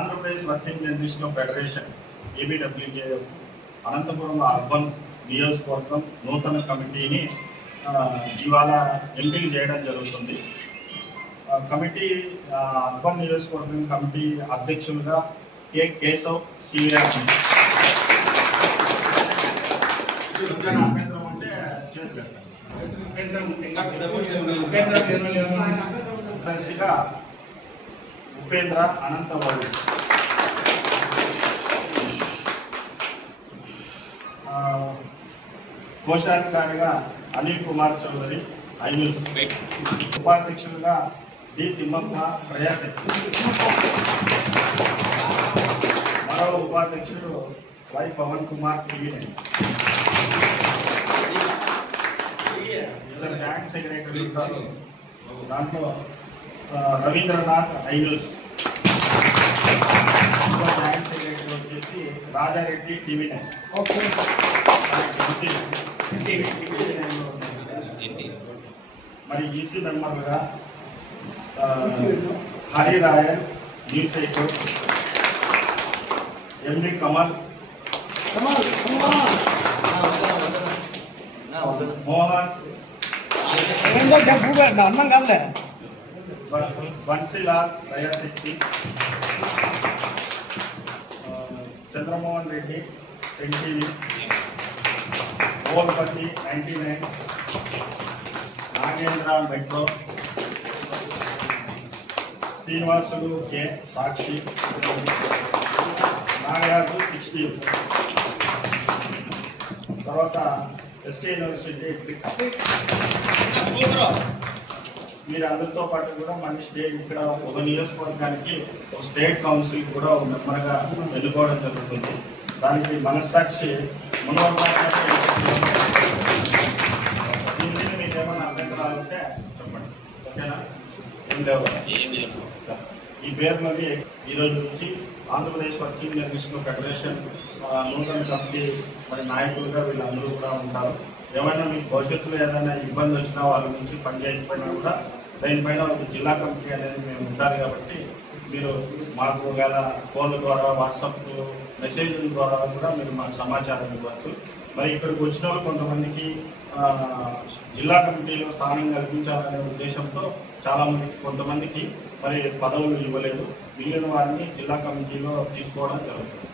Andhra Pradesh working జర్నలిస్టుల federation ABWJF Anantapuram urban నియోజకవర్గం నూతన కమిటీని ఇవాళ ఎంపిక చేయడం జరుగుతుంది. కమిటీ అర్బన్ నియోజకవర్గం కమిటీ అధ్యక్షులుగా కె కేశవ్ సిఆర్ అభ్యంతరం అంటే చేతులుగా ఉపేంద్ర అనంతబాబు, కోశాధికారిగా అనిల్ కుమార్ చౌదరి ఐన్యూస్, ఉపాధ్యక్షులుగా డి తిమ్మప్ప ప్రయాశక్తి, మరో ఉపాధ్యక్షుడు Y Pavan Kumar TV nine, bank secretary ఉంటారు. దాంట్లో రవీంద్రనాథ్ ఐన్యూస్, బ్యాంక్ సెక్రటరీ వచ్చేసి రాజారెడ్డి టీవీ9. మరి ఈసీ మెంబర్లుగా హరిరాయల్ news 8, MD Kamal, Mohan, Bansilal Prajasakti, Chandramohan Reddy NTV, ఓల్పతి 99, నాగేంద్ర మెట్రో, శ్రీనివాసులు కే సాక్షి, నాగరాజు 60, తర్వాత ఎస్కే యూనివర్సిటీ. మీరు అందరితో పాటు కూడా మన స్టేట్ ఇక్కడ ఒక నియోజకవర్గానికి ఒక స్టేట్ కౌన్సిల్ కూడా మనగా ఎన్నుకోవడం జరుగుతుంది. దానికి మనస్సాక్షి దీని మీద మీకు ఏమైనా అభ్యంతరాలు ఉంటే చెప్పండి, ఓకేనా? ఏం లేవు. ఈ పేరులోని ఈరోజు నుంచి ఆంధ్రప్రదేశ్ వర్కింగ్ జర్నలిస్టుల ఫెడరేషన్ నూతన కమిటీ మరి నాయకులుగా వీళ్ళందరూ కూడా ఉంటారు. ఏమైనా మీకు భవిష్యత్తులో ఏదైనా ఇబ్బంది వచ్చినా వాళ్ళ నుంచి పనిచేయకపోయినా కూడా దీనిపైన ఒక జిల్లా కమిటీ అనేది మేము ఉంటారు కాబట్టి మీరు మాకు గల ఫోన్ల ద్వారా, వాట్సాప్ మెసేజ్ల ద్వారా కూడా మీరు మాకు సమాచారం ఇవ్వచ్చు. మరి ఇక్కడికి వచ్చిన వాళ్ళు కొంతమందికి జిల్లా కమిటీలో స్థానం కల్పించాలనే ఉద్దేశంతో చాలామంది కొంతమందికి మరి పదవులు ఇవ్వలేదు. మిగిలిన వారిని జిల్లా కమిటీలో తీసుకోవడం జరుగుతుంది.